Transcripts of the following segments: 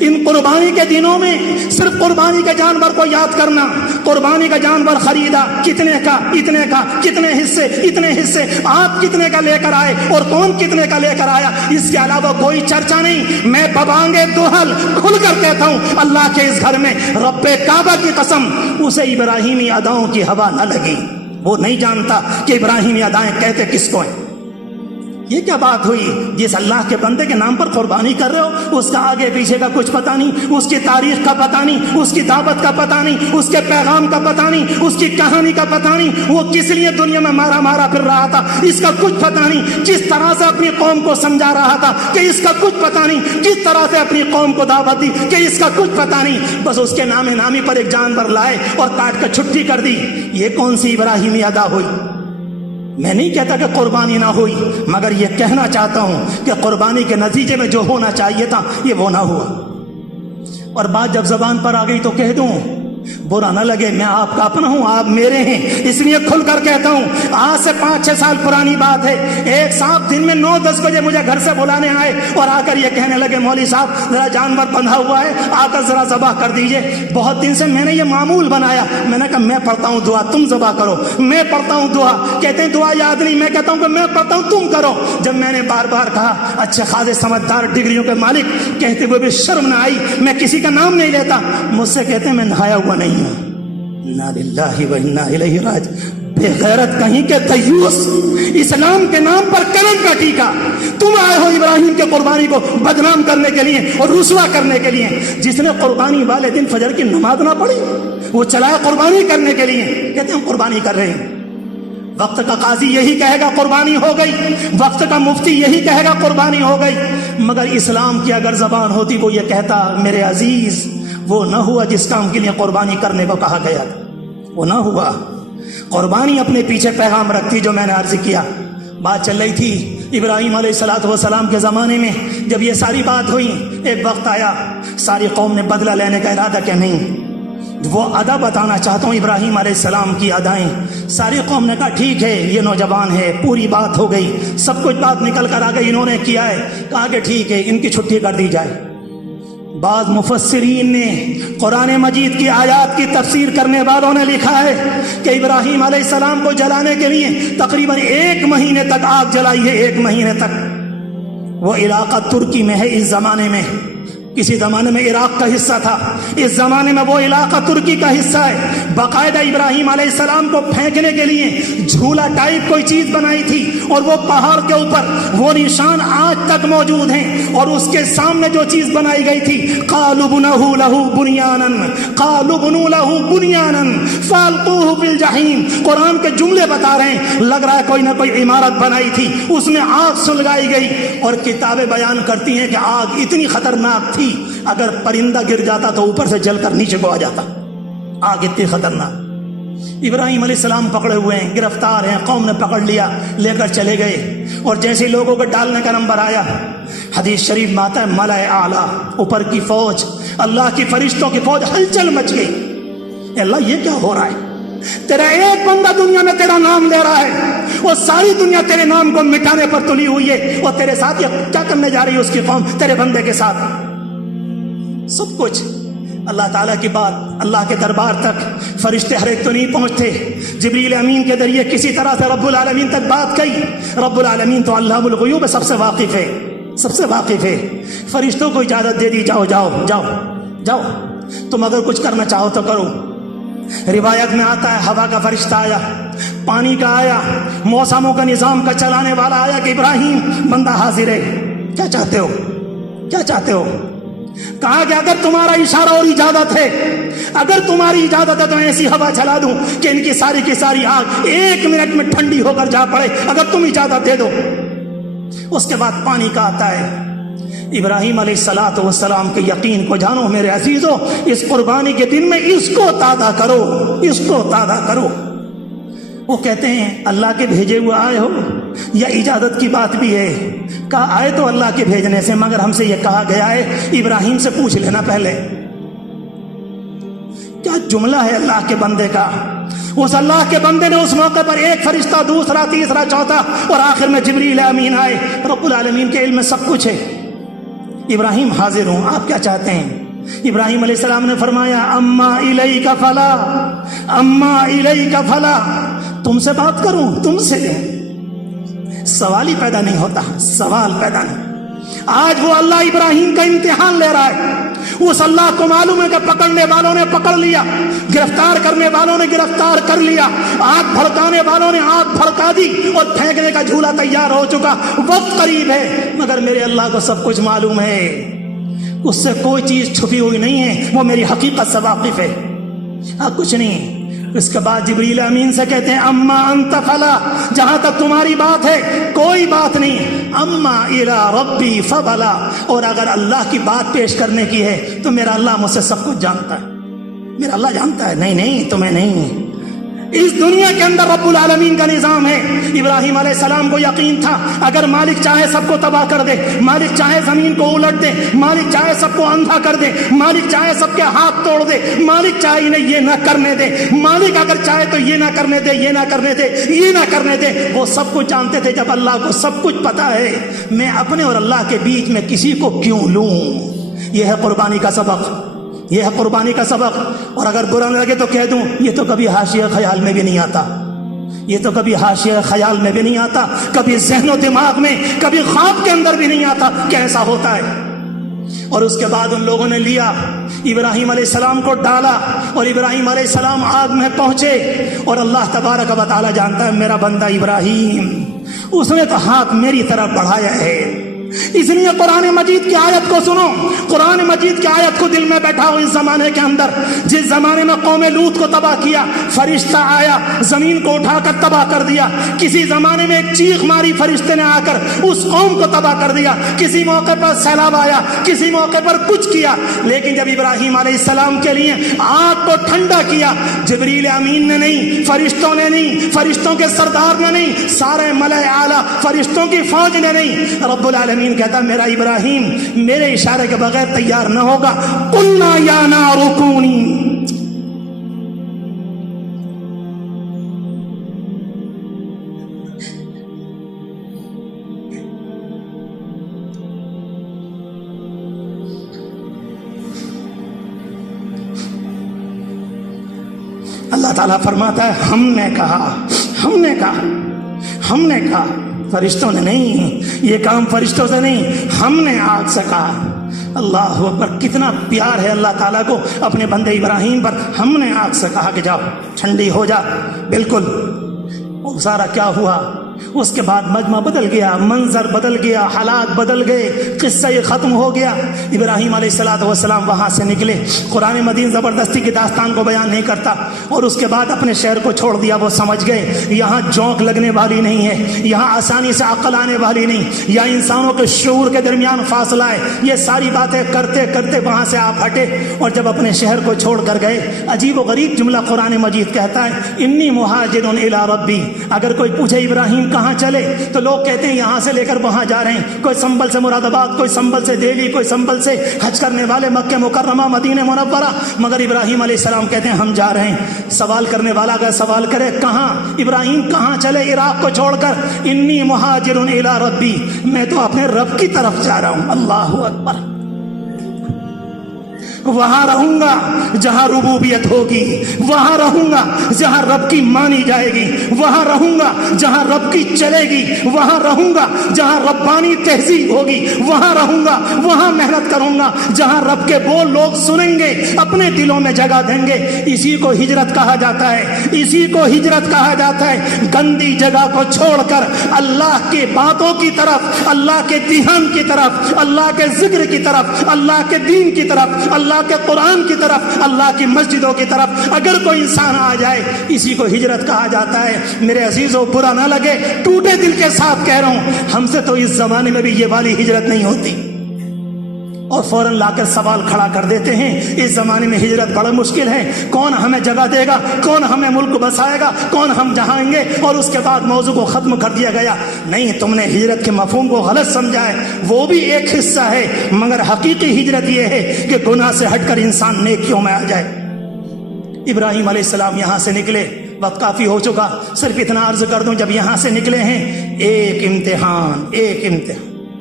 ان قربانی کے دنوں میں صرف قربانی کے جانور کو یاد کرنا، قربانی کا جانور خریدا کتنے کا، اتنے کا، کتنے حصے، اتنے حصے، آپ کتنے کا لے کر آئے اور کون کتنے کا لے کر آیا، اس کے علاوہ کوئی چرچا نہیں۔ میں ببانگے دوہل کھل کر کہتا ہوں، اللہ کے اس گھر میں رب کعبہ کی قسم اسے ابراہیمی اداؤں کی ہوا نہ لگی، وہ نہیں جانتا کہ ابراہیمی ادائیں کہتے کس کو ہیں۔ یہ کیا بات ہوئی؟ جس اللہ کے بندے کے نام پر قربانی کر رہے ہو اس کا آگے پیچھے کا کچھ پتہ نہیں، اس کی تاریخ کا پتہ نہیں، اس کی دعوت کا پتہ نہیں، اس کے پیغام کا پتہ نہیں، اس کی کہانی کا پتہ نہیں، وہ کس لیے دنیا میں مارا پھر رہا تھا اس کا کچھ پتہ نہیں، جس طرح سے اپنی قوم کو سمجھا رہا تھا کہ اس کا کچھ پتہ نہیں، جس طرح سے اپنی قوم کو دعوت دی کہ اس کا کچھ پتہ نہیں، بس اس کے نامی پر ایک جانور لائے اور کاٹ کر چھٹی کر دی۔ یہ کون سی ابراہیمی ادا ہوئی؟ میں نہیں کہتا کہ قربانی نہ ہوئی، مگر یہ کہنا چاہتا ہوں کہ قربانی کے نتیجے میں جو ہونا چاہیے تھا یہ وہ نہ ہوا۔ اور بات جب زبان پر آ گئی تو کہہ دوں، برا نہ لگے، میں آپ کا اپنا ہوں، آپ میرے ہیں، اس لیے کھل کر کہتا ہوں۔ آج سے 5-6 سال پرانی بات ہے، ایک صاحب دن میں 9-10 بجے مجھے گھر سے بلانے آئے اور آ کر یہ کہنے لگے، مولوی صاحب ذرا جانور بندھا ہوا ہے، آ کر ذرا ذبح کر دیجئے۔ بہت دن سے میں نے یہ معمول بنایا، میں نے کہا میں پڑھتا ہوں دعا، تم ذبح کرو، میں پڑھتا ہوں دعا، کہتے ہیں دعا یاد نہیں، میں کہتا ہوں کہ میں پڑھتا ہوں تم کرو۔ جب میں نے بار بار کہا، اچھے خاصے سمجھدار ڈگریوں کے مالک کہتے ہوئے بھی شرم نہ آئی، میں کسی کا نام نہیں لیتا، مجھ سے کہتے ہیں میں نہایا ہوا نہیں ہوں۔ انا للہ و انا الیہ راجعون۔ بے غیرت کہیں کے دیوس، اسلام کے نام پر کلم کا ٹیکا، تم آئے ہو ابراہیم کے قربانی کو بدنام کرنے کے لیے اور رسوا کرنے کے لیے۔ جس نے قربانی والے دن فجر کی نماز نہ پڑھی وہ چلا قربانی کرنے کے لیے، کہتے ہیں ہم قربانی کر رہے ہیں۔ وقت کا قاضی یہی کہے گا قربانی ہو گئی، وقت کا مفتی یہی کہے گا قربانی ہو گئی، مگر اسلام کی اگر زبان ہوتی وہ یہ کہتا، میرے عزیز وہ نہ ہوا جس کام کے لیے قربانی کرنے کو کہا گیا تھا، وہ نہ ہوا۔ قربانی اپنے پیچھے پیغام رکھتی، جو میں نے عرض کیا۔ بات چل رہی تھی ابراہیم علیہ السلام کے زمانے میں، جب یہ ساری بات ہوئی ایک وقت آیا، ساری قوم نے بدلہ لینے کا ارادہ کیا نہیں، وہ ادا بتانا چاہتا ہوں ابراہیم علیہ السلام کی ادائیں۔ ساری قوم نے کہا ٹھیک ہے یہ نوجوان ہے، پوری بات ہو گئی، سب کچھ بات نکل کر آ گئی، انہوں نے کیا ہے، کہا کہ ٹھیک ہے ان کی چھٹی کر دی جائے۔ بعض مفسرین نے، قرآن مجید کی آیات کی تفسیر کرنے والوں نے لکھا ہے کہ ابراہیم علیہ السلام کو جلانے کے لیے تقریباً 1 مہینے تک آگ جلائی ہے، 1 مہینے تک۔ وہ علاقہ ترکی میں ہے اس زمانے میں، کسی زمانے میں عراق کا حصہ تھا، اس زمانے میں وہ علاقہ ترکی کا حصہ ہے۔ باقاعدہ ابراہیم علیہ السلام کو پھینکنے کے لیے جھولا ٹائپ کوئی چیز بنائی تھی، اور وہ پہاڑ کے اوپر وہ نشان آج تک موجود ہیں، اور اس کے سامنے جو چیز بنائی گئی تھی، قالوا بنوا له بنیانا، قالوا بنوا له بنیانا فالقوه فی الجحیم۔ قرآن کے جملے بتا رہے ہیں، لگ رہا ہے کوئی نہ کوئی عمارت بنائی تھی، اس میں آگ سلگائی گئی، اور کتابیں بیان کرتی ہیں کہ آگ اتنی خطرناک تھی اگر پرندہ گر جاتا تو اوپر سے جل کر نیچے کو آ جاتا، آگ اتنی خطرناک۔ ابراہیم علیہ السلام پکڑے ہوئے ہیں، گرفتار ہیں، قوم نے پکڑ لیا، لے کر چلے گئے، اور جیسے لوگوں کو ڈالنے کا نمبر آیا، حدیث شریف میں آتا ہے ملائے اعلیٰ، اوپر کی فوج، اللہ کی فرشتوں کی فوج، ہلچل مچ گئی۔ اللہ یہ کیا ہو رہا ہے؟ تیرا ایک بندہ دنیا میں تیرا نام لے رہا ہے، اور ساری دنیا تیرے نام کو مٹانے پر تلی ہوئی ہے، اور تیرے ساتھ یہ کیا کرنے جا رہی ہے اس کی قوم تیرے بندے کے ساتھ؟ سب کچھ اللہ تعالیٰ کی بات اللہ کے دربار تک فرشتے ہر ایک تو نہیں پہنچتے، جبریل امین کے ذریعے کسی طرح سے رب العالمین تک بات گئی۔ رب العالمین تو علام الغیوب سب سے واقف ہے، سب سے واقف ہے۔ فرشتوں کو اجازت دے دی، جاؤ جاؤ جاؤ جاؤ، تم اگر کچھ کرنا چاہو تو کرو۔ روایت میں آتا ہے ہوا کا فرشتہ آیا، پانی کا آیا، موسموں کا نظام کا چلانے والا آیا کہ ابراہیم بندہ حاضر ہے، کیا چاہتے ہو، کیا چاہتے ہو؟ کہا کہ اگر تمہارا اشارہ اور اجازت ہے، اگر تمہاری اجازت ہے تو ایسی ہوا چلا دوں کہ ان کی ساری آگ 1 منٹ میں ٹھنڈی ہو کر جا پڑے، اگر تم اجازت دے دو۔ اس کے بعد پانی کا آتا ہے۔ ابراہیم علیہ السلام کے یقین کو جانو میرے عزیزو، اس قربانی کے دن میں اس کو تازہ کرو، اس کو تازہ کرو۔ وہ کہتے ہیں اللہ کے بھیجے ہوئے آئے ہو، یا اجازت کی بات بھی ہے؟ کہا آئے تو اللہ کے بھیجنے سے، مگر ہم سے یہ کہا گیا ہے ابراہیم سے پوچھ لینا پہلے۔ کیا جملہ ہے اللہ کے بندے کا! اس اللہ کے بندے نے اس موقع پر ایک فرشتہ، دوسرا، تیسرا، چوتھا، اور آخر میں جبریل امین آئے۔ رب العالمین کے علم میں سب کچھ ہے۔ ابراہیم حاضر ہوں، آپ کیا چاہتے ہیں؟ ابراہیم علیہ السلام نے فرمایا اما الیک فلا، اما الیک فلا، تم سے بات کروں، تم سے؟ سوال ہی پیدا نہیں ہوتا، سوال پیدا نہیں۔ آج وہ اللہ ابراہیم کا امتحان لے رہا ہے۔ اس اللہ کو معلوم ہے کہ پکڑنے والوں نے پکڑ لیا، گرفتار کرنے والوں نے گرفتار کر لیا، آگ بھڑکانے والوں نے آگ بھڑکا دی اور پھینکنے کا جھولا تیار ہو چکا، وقت قریب ہے، مگر میرے اللہ کو سب کچھ معلوم ہے، اس سے کوئی چیز چھپی ہوئی نہیں ہے، وہ میری حقیقت سے واقف ہے، کچھ نہیں۔ اس کے بعد جبریل امین سے کہتے ہیں اما انت فلا، جہاں تک تمہاری بات ہے کوئی بات نہیں، اما الی ربی فبلا، اور اگر اللہ کی بات پیش کرنے کی ہے تو میرا اللہ مجھ سے سب کچھ جانتا ہے، میرا اللہ جانتا ہے۔ نہیں نہیں، تمہیں نہیں، اس دنیا کے اندر رب العالمین کا نظام ہے۔ ابراہیم علیہ السلام کو یقین تھا اگر مالک چاہے سب کو تباہ کر دے، مالک چاہے زمین کو الٹ دے، مالک چاہے سب کو اندھا کر دے، مالک چاہے سب کے ہاتھ توڑ دے، مالک چاہے انہیں یہ نہ کرنے دے، مالک اگر چاہے تو یہ نہ کرنے دے، یہ نہ کرنے دے، یہ نہ کرنے دے، وہ سب کچھ جانتے تھے۔ جب اللہ کو سب کچھ پتا ہے، میں اپنے اور اللہ کے بیچ میں کسی کو کیوں لوں؟ یہ ہے قربانی کا سبق، یہ ہے قربانی کا سبق۔ اور اگر برا نہ لگے تو کہہ دوں، یہ تو کبھی حاشیہ خیال میں بھی نہیں آتا، یہ تو کبھی حاشیہ خیال میں بھی نہیں آتا، کبھی ذہن و دماغ میں، کبھی خواب کے اندر بھی نہیں آتا کہ ایسا ہوتا ہے۔ اور اس کے بعد ان لوگوں نے لیا، ابراہیم علیہ السلام کو ڈالا، اور ابراہیم علیہ السلام آگ میں پہنچے، اور اللہ تبارک و تعالی جانتا ہے میرا بندہ ابراہیم، اس نے تو ہاتھ میری طرف بڑھایا ہے۔ اس لیے قرآن مجید کی آیت کو سنو، قرآن مجید کی آیت کو دل میں بیٹھاؤ۔ اس زمانے کے اندر، جس زمانے میں قوم لوط کو تباہ کیا، فرشتہ آیا زمین کو اٹھا کر تباہ کر دیا، کسی زمانے میں ایک چیخ ماری فرشتے نے آ کر اس قوم کو تباہ کر دیا، کسی موقع پر سیلاب آیا، کسی موقع پر کچھ کیا، لیکن جب ابراہیم علیہ السلام کے لیے آگ کو ٹھنڈا کیا، جبریل امین نے نہیں، فرشتوں نے نہیں، فرشتوں کے سردار نے نہیں، سارے ملائے اعلیٰ فرشتوں کی فوج نے نہیں، رب العالمین کہتا میرا ابراہیم میرے اشارے کے بغیر تیار نہ ہوگا۔ قلنا یا نار کونی، اللہ تعالیٰ فرماتا ہے ہم نے کہا، ہم نے کہا، ہم نے کہا، فرشتوں نے نہیں، یہ کام فرشتوں سے نہیں، ہم نے آگ سے کہا۔ اللہ اکبر، کتنا پیار ہے اللہ تعالیٰ کو اپنے بندے ابراہیم پر۔ ہم نے آگ سے کہا کہ جاؤ ٹھنڈی ہو جا، بالکل۔ وہ سارا کیا ہوا؟ اس کے بعد مجمع بدل گیا، منظر بدل گیا، حالات بدل گئے، قصہ یہ ختم ہو گیا۔ ابراہیم علیہ السلام وہاں سے نکلے۔ قرآن مجید زبردستی کی داستان کو بیان نہیں کرتا، اور اس کے بعد اپنے شہر کو چھوڑ دیا۔ وہ سمجھ گئے یہاں جونک لگنے والی نہیں ہے، یہاں آسانی سے عقل آنے والی نہیں، یا انسانوں کے شعور کے درمیان فاصلہ ہے۔ یہ ساری باتیں کرتے کرتے وہاں سے آپ ہٹے، اور جب اپنے شہر کو چھوڑ کر گئے، عجیب و غریب جملہ قرآن مجید کہتا ہے انی مہاجر الی ربی۔ اگر کوئی پوچھے ابراہیم کہاں چلے تو لوگ کہتے ہیں یہاں سے لے کر وہاں جا رہے ہیں، کوئی سنبل سے مراد آباد، کوئی سنبل سے دہلی، کوئی سنبل سے حج کرنے والے مکہ مکرمہ مدینہ منورہ، مگر ابراہیم علیہ السلام کہتے ہیں ہم جا رہے ہیں۔ سوال کرنے والا اگر سوال کرے کہاں ابراہیم کہاں چلے عراق کو چھوڑ کر، انی مہاجر الی ربی، میں تو اپنے رب کی طرف جا رہا ہوں۔ اللہ اکبر، وہاں رہوں گا جہاں ربوبیت ہوگی، وہاں رہوں گا جہاں رب کی مانی جائے گی، وہاں رہوں گا جہاں رب کی چلے گی، وہاں رہوں گا جہاں ربانی تہذیب ہوگی، وہاں رہوں گا، وہاں محنت کروں گا جہاں رب کے بول لوگ سنیں گے، اپنے دلوں میں جگہ دیں گے۔ اسی کو ہجرت کہا جاتا ہے، اسی کو ہجرت کہا جاتا ہے، گندی جگہ کو چھوڑ کر اللہ کے باتوں کی طرف، اللہ کے دھیان کی طرف، اللہ کے ذکر کی طرف، اللہ کے دین کی طرف، اللہ کے قرآن کی طرف، اللہ کی مسجدوں کی طرف اگر کوئی انسان آ جائے، اسی کو ہجرت کہا جاتا ہے۔ میرے عزیزوں، برا نہ لگے، ٹوٹے دل کے ساتھ کہہ رہا ہوں، ہم سے تو اس زمانے میں بھی یہ والی ہجرت نہیں ہوتی، اور فوراً لا کر سوال کھڑا کر دیتے ہیں اس زمانے میں ہجرت بڑا مشکل ہے، کون ہمیں جگہ دے گا، کون ہمیں ملک بسائے گا، کون ہم جہائیں گے، اور اس کے بعد موضوع کو ختم کر دیا گیا۔ نہیں، تم نے ہجرت کے مفہوم کو غلط سمجھا ہے، وہ بھی ایک حصہ ہے، مگر حقیقی ہجرت یہ ہے کہ گناہ سے ہٹ کر انسان نیکیوں میں آ جائے۔ ابراہیم علیہ السلام یہاں سے نکلے، وقت کافی ہو چکا، صرف اتنا عرض کر دوں، جب یہاں سے نکلے ہیں ایک امتحان،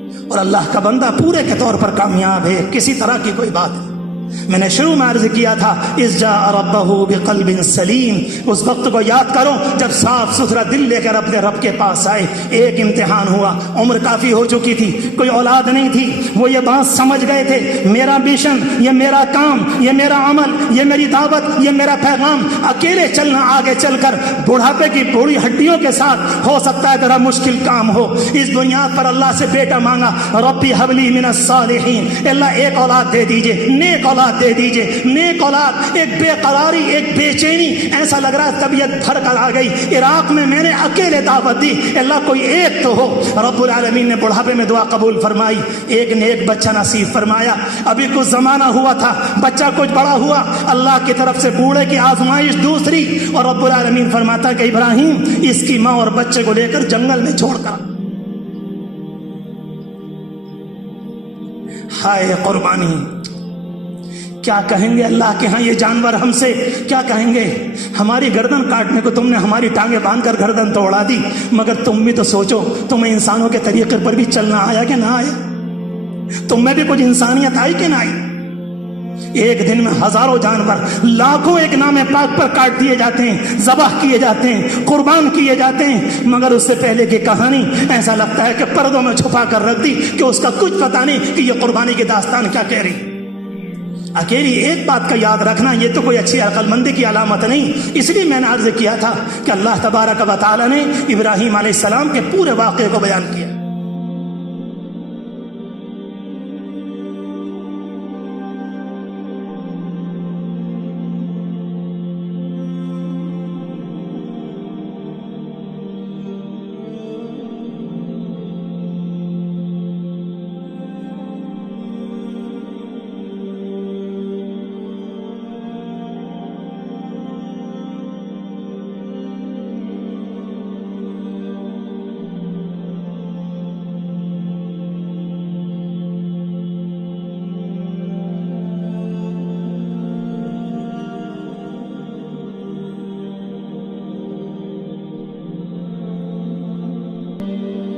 اور اللہ کا بندہ پورے کے طور پر کامیاب ہے، کسی طرح کی کوئی بات نہیں۔ میں نے شروع میں عرض کیا تھا اذ جاء ربہ بقلب سلیم، اس وقت کو یاد کرو جب صاف ستھرا دل لے کر اپنے رب کے پاس آئے۔ ایک امتحان ہوا، عمر کافی ہو چکی تھی، کوئی اولاد نہیں تھی، وہ یہ بات سمجھ گئے تھے میرا مشن، یہ میرا کام، یہ میرا عمل، یہ میری دعوت، یہ میرا پیغام اکیلے چلنا، آگے چل کر بڑھاپے کی بوڑھی ہڈیوں کے ساتھ ہو سکتا ہے ذرا مشکل کام ہو۔ اس بنیاد پر اللہ سے بیٹا مانگا، ربی حب لی من الصالحین، اللہ ایک اولاد دے دیجئے، نیک اولاد دے دیجئے، نیک اولاد۔ ایک بے قراری، ایک بے چینی، ایسا لگ رہا ہے طبیعت بھر کر آ گئی۔ عراق میں میں نے اکیلے دعوت دی، اللہ کوئی ایک تو ہو۔ رب العالمین نے بڑھاپے میں دعا قبول فرمائی، ایک نیک بچہ نصیب فرمایا۔ ابھی کچھ زمانہ ہوا تھا، بچہ کچھ بڑا ہوا، اللہ کی طرف سے بوڑھے کی آزمائش دوسری، اور رب العالمین فرماتا ہے کہ ابراہیم اس کی ماں اور بچے کو لے کر جنگل میں چھوڑ کر۔ ہائے قربانی، کیا کہیں گے اللہ کے ہاں یہ جانور ہم سے، کیا کہیں گے؟ ہماری گردن کاٹنے کو تم نے ہماری ٹانگیں باندھ کر گردن توڑا دی، مگر تم بھی تو سوچو تمہیں انسانوں کے طریقے پر بھی چلنا آیا کہ نہ آیا؟ تم میں بھی کچھ انسانیت آئی کہ نہ آئی؟ ایک دن میں ہزاروں جانور، لاکھوں ایک نام پاک پر کاٹ دیے جاتے ہیں، ذبح کیے جاتے ہیں، قربان کیے جاتے ہیں، مگر اس سے پہلے کی کہانی ایسا لگتا ہے کہ پردوں میں چھپا کر رکھ دی کہ اس کا کچھ پتہ نہیں کہ یہ قربانی کی داستان کیا کہہ رہی۔ اکیلی ایک بات کا یاد رکھنا، یہ تو کوئی اچھی عقل مندی کی علامت نہیں۔ اس لیے میں نے عرض کیا تھا کہ اللہ تبارک و تعالی نے ابراہیم علیہ السلام کے پورے واقعے کو بیان کیا۔